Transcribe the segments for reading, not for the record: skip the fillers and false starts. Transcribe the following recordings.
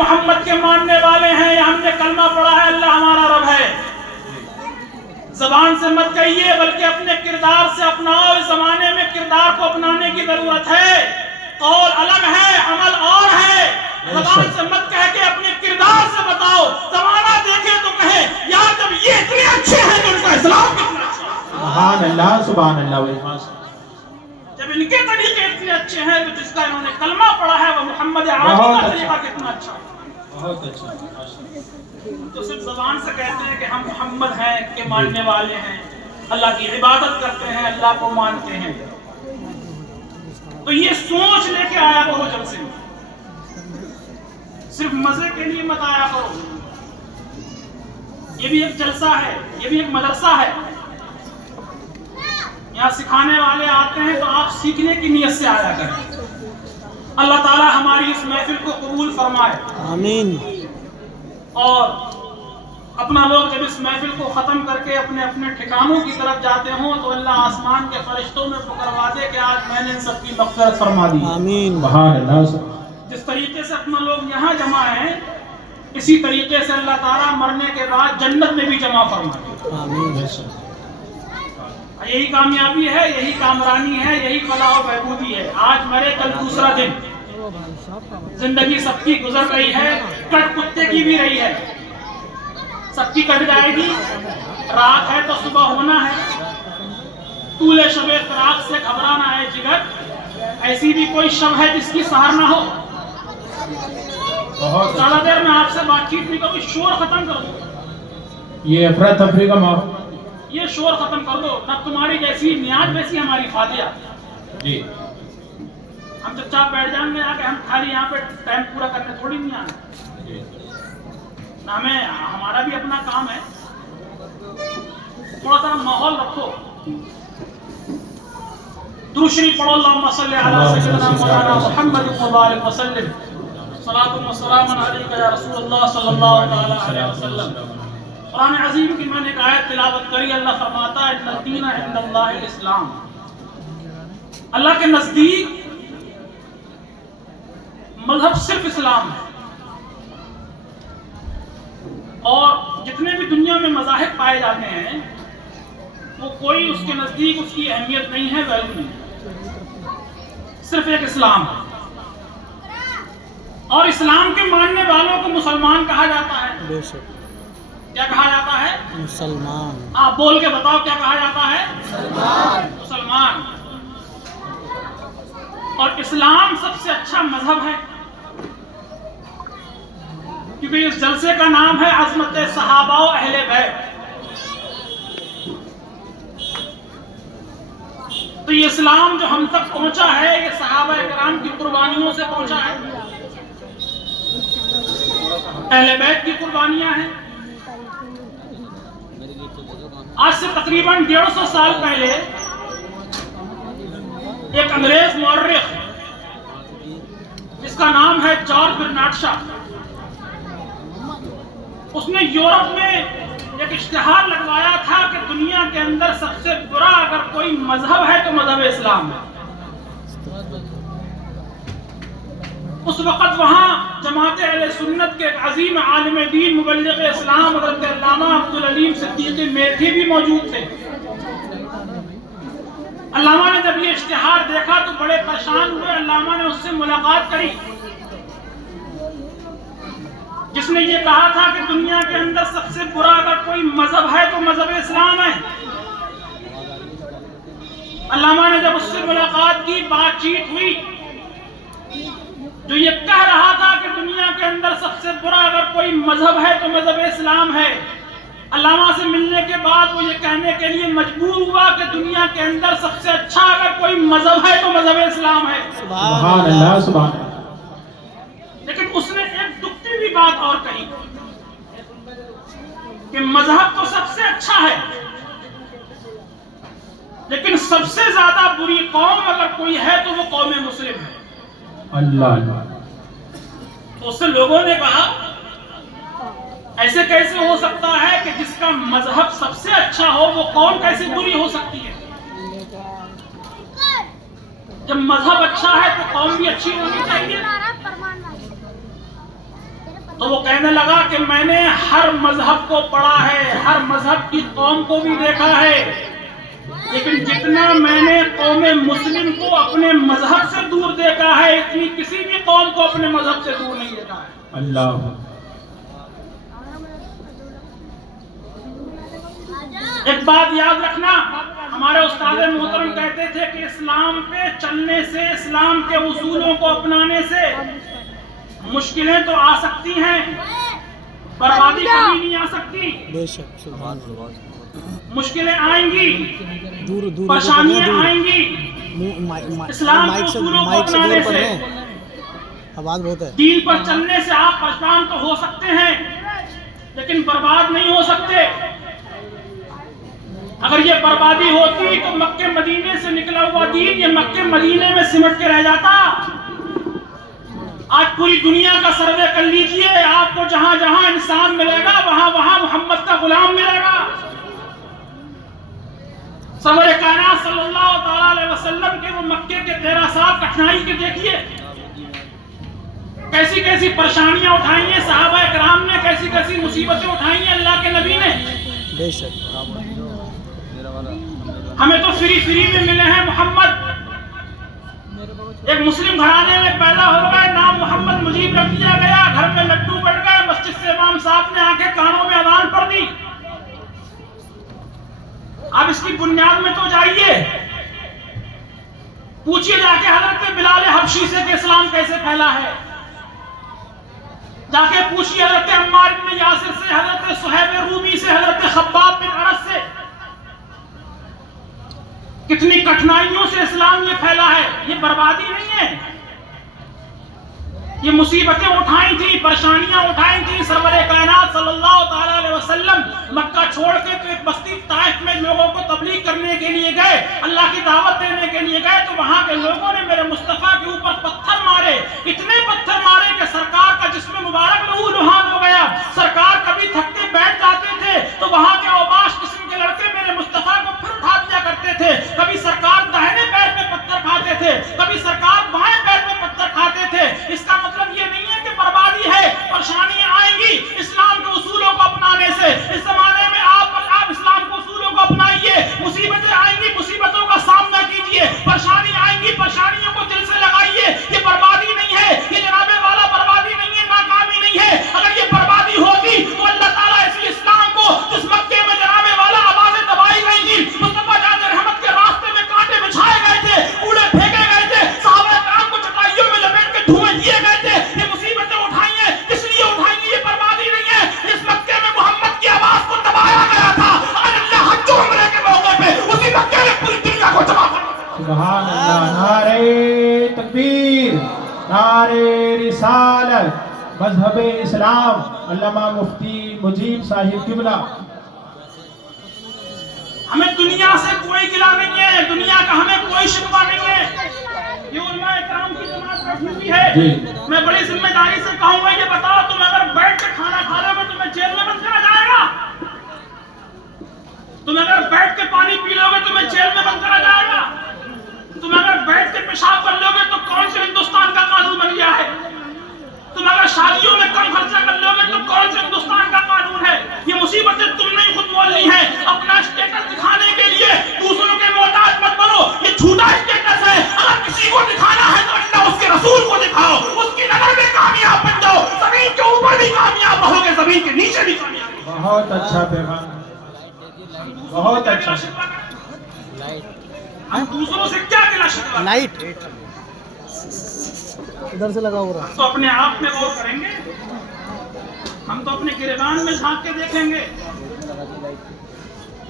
محمد کے ماننے والے ہیں یا ہم نے کلمہ پڑھا ہے اللہ ہمارا رب ہے. زبان سے مت کہیے بلکہ اپنے کردار سے اپناؤ. اس زمانے میں کردار کو اپنانے کی ضرورت ہے. قول الگ ہے، عمل اور ہے. زبان سے مت کہہ کے اپنے کردار سے بتاؤ. زمانہ دیکھے تو کہے یار جب یہ اتنے اچھے ہیں تو ان کا اسلام کتنا اچھا ہے. سبحان اللہ سبحان اللہ. جب ان کے طریقے اتنے اچھے ہیں تو جس کا انہوں نے کلمہ پڑھا ہے وہ محمد عربی کا طریقہ کتنا اچھا ہے. بہت اچھا. تو صرف زبان سے کہتے ہیں کہ ہم محمد ہیں کے ماننے والے ہیں، اللہ کی عبادت کرتے ہیں، اللہ کو مانتے ہیں. تو یہ سوچ لے کے آیا کرو جلسے میں، صرف مزے کے لیے مت آیا کرو. یہ بھی ایک جلسہ ہے، یہ بھی ایک مدرسہ ہے. یہاں سکھانے والے آتے ہیں تو آپ سیکھنے کی نیت سے آیا کریں. اللہ تعالی ہماری اس محفل کو قبول فرمائے. آمین. اور اپنا لوگ جب اس محفل کو ختم کر کے اپنے اپنے ٹھکانوں کی طرف جاتے ہوں تو اللہ آسمان کے فرشتوں میں پکروا دے کہ آج میں نے ان سب کی مغفرت فرما دی. آمین. سبحان اللہ. جس طریقے سے اپنا لوگ یہاں جمع ہیں اسی طریقے سے اللہ تعالیٰ مرنے کے بعد جنت میں بھی جمع فرما دے. آمین. یہی کامیابی ہے، یہی کامرانی ہے، یہی فلاح و بہبودی ہے. آج مرے کل دوسرا دن. زندگی سب کی گزر رہی ہے، کٹ کتے کی بھی رہی ہے. سب کی کٹ جائے گی. رات ہے تو صبح ہونا ہے. طول شب فراق سے گھبرانا ہے جگر. ایسی بھی کوئی شب ہے جس کی سحر نہ ہو. زیادہ دیر میں آپ سے بات چیت نہیں کروں، شور ختم کر دو. یہ افراتفری کا ماحول. یہ شور ختم کر دو. نہ تمہاری جیسی نیاز ویسی ہماری فاتحہ. جی ہم چپ چاپ بیٹھ جائیں گے کہ ہم خالی یہاں پہ ٹائم پورا کرنے تھوڑی نہیں آنا. نہ ہمیں ہمارا بھی اپنا کام ہے. تھوڑا سا ماحول رکھو. درود شریف پڑھو. اللہم صلی علی سیدنا مولانا محمد وبارک وسلم. صلاۃ و سلام علیک یا رسول اللہ صلی اللہ تعالی علیہ وسلم. قرآن عظیم کی میں نے ایک آیت تلاوت کری. اللہ فرماتا ہے ان الدین عند اللہ الاسلام. اللہ کے نزدیک مذہب صرف اسلام ہے. اور جتنے بھی دنیا میں مذاہب پائے جاتے ہیں وہ کوئی اس کے نزدیک اس کی اہمیت نہیں ہے، ویلیو نہیں ہے. صرف ایک اسلام ہے. اور اسلام کے ماننے والوں کو مسلمان کہا جاتا ہے. بے شک. کیا کہا جاتا ہے؟ مسلمان. آپ بول کے بتاؤ کیا کہا جاتا ہے؟ مسلمان. اور اسلام سب سے اچھا مذہب ہے کیونکہ اس جلسے کا نام ہے عظمت صحابہ و اہل بیت. تو یہ اسلام جو ہم تک پہنچا ہے یہ صحابہ کرام کی قربانیوں سے پہنچا ہے. اہل بیت کی قربانیاں ہیں. آج سے تقریباً 150 سال پہلے ایک انگریز مورخ جس کا نام ہے جارج برنارڈ شاہ، اس نے یورپ میں ایک اشتہار لگوایا تھا کہ دنیا کے اندر سب سے برا اگر کوئی مذہب ہے تو مذہب اسلام ہے. اس وقت وہاں جماعت اہل سنت کے ایک عظیم عالم دین مبلغ اسلام حضرت علامہ عبدالعلیم صدیقی میٹھی بھی موجود تھے. علامہ نے جب یہ اشتہار دیکھا تو بڑے پریشان ہوئے. علامہ نے اس سے ملاقات کری جس نے یہ کہا تھا کہ دنیا کے اندر سب سے برا اگر کوئی مذہب ہے تو مذہب اسلام ہے. علامہ نے جب اس سے ملاقات کی، بات چیت ہوئی، جو یہ کہہ رہا تھا کہ دنیا کے اندر سب سے برا اگر کوئی مذہب ہے تو مذہب اسلام ہے، علامہ سے ملنے کے بعد وہ یہ کہنے کے لیے مجبور ہوا کہ دنیا کے اندر سب سے اچھا اگر کوئی مذہب ہے تو مذہب اسلام ہے. سبحان اللہ سبحان اللہ. لیکن اس نے ایک دکھتی بھی بات اور کہی کہ مذہب تو سب سے اچھا ہے لیکن سب سے زیادہ بری قوم اگر کوئی ہے تو وہ قوم مسلم ہے. اللہ اللہ. تو اس سے لوگوں نے کہا ایسے کیسے ہو سکتا ہے کہ جس کا مذہب سب سے اچھا ہو وہ قوم کیسے بری ہو سکتی ہے؟ جب مذہب اچھا ہے تو قوم بھی اچھی ہونی چاہیے. تو وہ کہنے لگا کہ میں نے ہر مذہب کو پڑھا ہے، ہر مذہب کی قوم کو بھی دیکھا ہے، لیکن جتنا میں نے قوم مسلم کو اپنے مذہب سے دور دیکھا ہے، اتنی کسی بھی قوم کو اپنے مذہب سے دور نہیں دیکھا ہے۔ اللہ ایک بات یاد رکھنا، ہمارے استاد محترم کہتے تھے کہ اسلام پہ چلنے سے، اسلام کے اصولوں کو اپنانے سے مشکلیں تو آ سکتی ہیں، بربادی کبھی نہیں آ سکتی۔ بے شک، سبحان اللہ۔ مشکلیں آئیں گی، دور پریشانیاں آئیں گی، اسلام کے مائک سے اصولوں کو دور اپنانے پڑھ سے، رہے ہیں، آواز بہت ہے۔ دین پر چلنے سے آپ پریشان تو ہو سکتے ہیں، لیکن برباد نہیں ہو سکتے۔ اگر یہ بربادی ہوتی تو مکے مدینے سے نکلا ہوا دین یہ مکے مدینے میں سمٹ کے رہ جاتا۔ آج پوری دنیا کا سروے کر لیجئے، آپ کو جہاں جہاں انسان ملے گا وہاں وہاں محمد کا غلام ملے گا۔ سرور کائنات صلی اللہ تعالی علیہ وسلم کے وہ مکے کے 13 سال کٹھنائی کے دیکھیے، کیسی کیسی پریشانیاں اٹھائی ہیں صحابہ کرام نے، کیسی کیسی مصیبتیں اٹھائی ہیں اللہ کے نبی نے۔ بے شک، ہمیں تو فری میں ملے ہیں محمد، ایک مسلم گھرانے میں پیدا ہو گئے، نام محمد مجیب رکھ دیا گیا، گھر میں لڈو بٹ گئے، مسجد سے امام صاحب نے آنکھیں کانوں میں اذان پڑھ دی۔ اب اس کی بنیاد میں تو جائیے، پوچھئے جا کے حضرت بلال حبشی سے کہ اسلام کیسے پھیلا ہے، جا کے پوچھئے حضرت عمار بن یاسر سے، حضرت صہیب رومی سے، حضرت خباب بن عرس سے، کتنی کٹھنائیوں سے اسلام یہ پھیلا ہے۔ یہ بربادی نہیں ہے، یہ مصیبتیں اٹھائیں تھی، پریشانیاں اٹھائیں تھی۔ سرور کائنات صلی اللہ تعالی علیہ وسلم مکہ چھوڑ کے تو ایک بستی طائف میں لوگوں کو تبلیغ کرنے کے لیے گئے، اللہ کی دعوت دینے کے لیے گئے، تو وہاں کے لوگوں نے میرے مصطفیٰ کے اوپر پتھر مارے، اتنے پتھر مارے کہ سرکار کا جسم مبارک لہو لہان ہو گیا۔ سرکار کبھی تھک کے بیٹھ جاتے تھے تو وہاں کے اوباش قسم کے لڑکے میرے مصطفیٰ کو پھر اٹھا دیا کرتے تھے۔ کبھی سرکار داہنے پیر پہ پتھر کھاتے تھے، کبھی سرکار بائیں پیر پہ پتھر کھاتے تھے۔ اس کا مطلب یہ نہیں ہے کہ بربادی ہے، پریشانیاں آئیں گی اسلام کے اصولوں کو اپنانے سے۔ اس زمانے میں آپ اسلام کے اصولوں کو اپنائیے، مصیبتیں آئیں گی، مصیبتوں کا سامنا کیجئے، پریشانی آئیں گی، پریشانیوں کو دل سے لگائیے۔ یہ بربادی نہیں ہے، یہ جناب والا بربادی نہیں ہے، ناکامی نہیں ہے۔ اگر یہ بربادی ہوتی تو اللہ تعالیٰ اسی اسلام کو جس مکے میں جناب والا آوازیں دبائی گئی تھی، مصطفیٰ جان رحمت کے راستے میں کانٹے بچھائے گئے تھے، کوڑے پھینکے گئے تھے، صحابہ کرام کو چٹائیوں میں لپیٹ کے دھوئے دیے گئے تھے، یہ مصیبتیں اٹھائی ہیں، کس لیے اٹھائی ہیں؟ یہ بربادی نہیں ہے، اس مکے میں محمد کی آواز کو دبایا گیا تھا اور اللہ حج و عمرے کے موقع پہ اسی مکے نے پوری دنیا کو جمع کر دیا۔ سبحان اللہ، نعرہ تکبیر، نعرہ رسالت، مذہب اسلام، علامہ مفتی مجیب صاحب قبلہ۔ ہمیں دنیا سے کوئی گلہ نہیں ہے، دنیا کا ہمیں کوئی شکوہ نہیں ہے۔ یہ علماء کرام کی جماعت بیٹھی ہوئی ہے، میں بڑی ذمہ داری سے کہوں گا، یہ بتاؤ تم اگر بیٹھ کے کھانا کھا لو گے تمہیں جیل میں بند کرا جائے گا؟ تم اگر بیٹھ کے پانی پی لو گے تمہیں جیل میں بند کرا جائے گا؟ تم اگر بیٹھ کے پیشاب کر لو گے تو کون سے ہندوستان کا قانون بن گیا ہے؟ تم اگر شادیوں میں کم خرچہ کر لو گے تو کون سے ہندوستان کا قانون ہے؟ یہ مصیبتیں تم نے خود مول لی ہیں اپنا اسٹیٹس دکھانے کے لیے۔ دوسروں کے محتاج مت بنو، یہ جھوٹا اسٹیٹس ہے۔ اگر کسی کو دکھانا ہے تو اللہ اس کے رسول کو دکھاؤ، اس کی نظر میں کامیاب بن جاؤ، زمین کے اوپر بھی کامیاب رہو گے، زمین کے نیچے بھی کامیاب رہو گے۔ بہت اچھا پیغام، بہت اچھا۔ ہم دوسروں سے کیا گلہ شکوہ؟ لائٹ ادھر سے لگا ہو رہا، تو اپنے آپ میں غور کریں گے، ہم تو اپنے گریبان میں جھانک کے دیکھیں گے،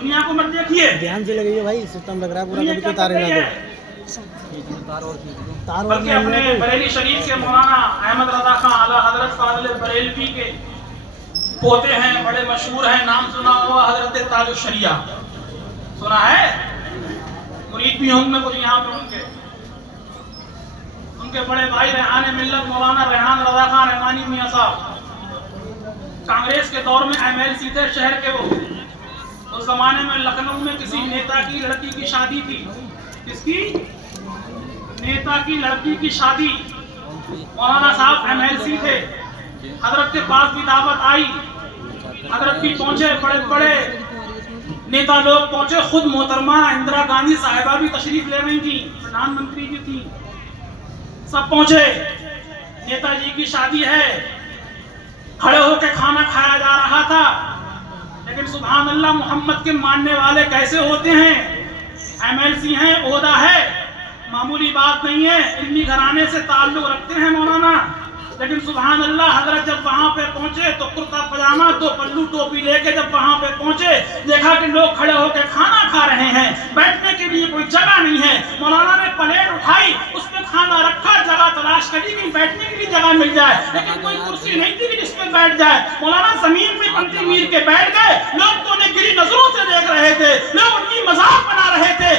دنیا کو مت دیکھیے۔ دھیان سے لگائیے بھائی، سسٹم لگ رہا ہے پورا، دنیا کبھی کیا کوئی تارے کر نہ رہی دو، ہے؟ تار بلکہ اپنے بریلی شریف کے مولانا احمد رضا خان اعلیٰ حضرت فاضل بریلوی کے پوتے ہیں، بڑے مشہور ہیں، نام سنا ہوا حضرت تاج الشریعہ، سنا ہے؟ مرید بھی ہوں گے کچھ یہاں پہ ہوں گے۔ ان کے بڑے بھائی ریحان ملت مولانا ریحان رضا خان رحمانی میاں صاحب کانگریس کے دور میں ایم ایل سی تھے شہر کے۔ وہ اس زمانے میں لکھنؤ میں کسی نیتا کی لڑکی کی شادی تھی۔ کس کی؟ نیتا کی لڑکی کی شادی۔ مولانا صاحب ایم ایل سی تھے، حضرت کے پاس بھی دعوت آئی، حضرت بھی پہنچے، بڑے بڑے نیتا لوگ پہنچے، خود محترمہ اندرا گاندھی صاحبہ بھی تشریف لے رہی تھی، پردھان منتری بھی تھی، سب پہنچے، نیتا جی کی شادی ہے، کھڑے ہو کے کھانا کھایا جا رہا تھا، لیکن سبحان اللہ محمد کے ماننے والے کیسے ہوتے ہیں، ایم ایل سی ہیں، عہدہ ہے، معمولی بات نہیں ہے، علمی گھرانے سے تعلق رکھتے ہیں مولانا، لیکن سبحان اللہ حضرت جب وہاں پہ پہنچے تو کرتا پجامہ تو پلو ٹوپی لے کے جب وہاں پہ پہنچے، دیکھا کہ لوگ کھڑے ہو کے کھانا کھا رہے ہیں، بیٹھنے کے لیے کوئی جگہ نہیں ہے، مولانا نے پلیٹ اٹھائی، اس میں کھانا رکھا، جگہ تلاش کری کہ بیٹھنے کے لیے جگہ مل جائے،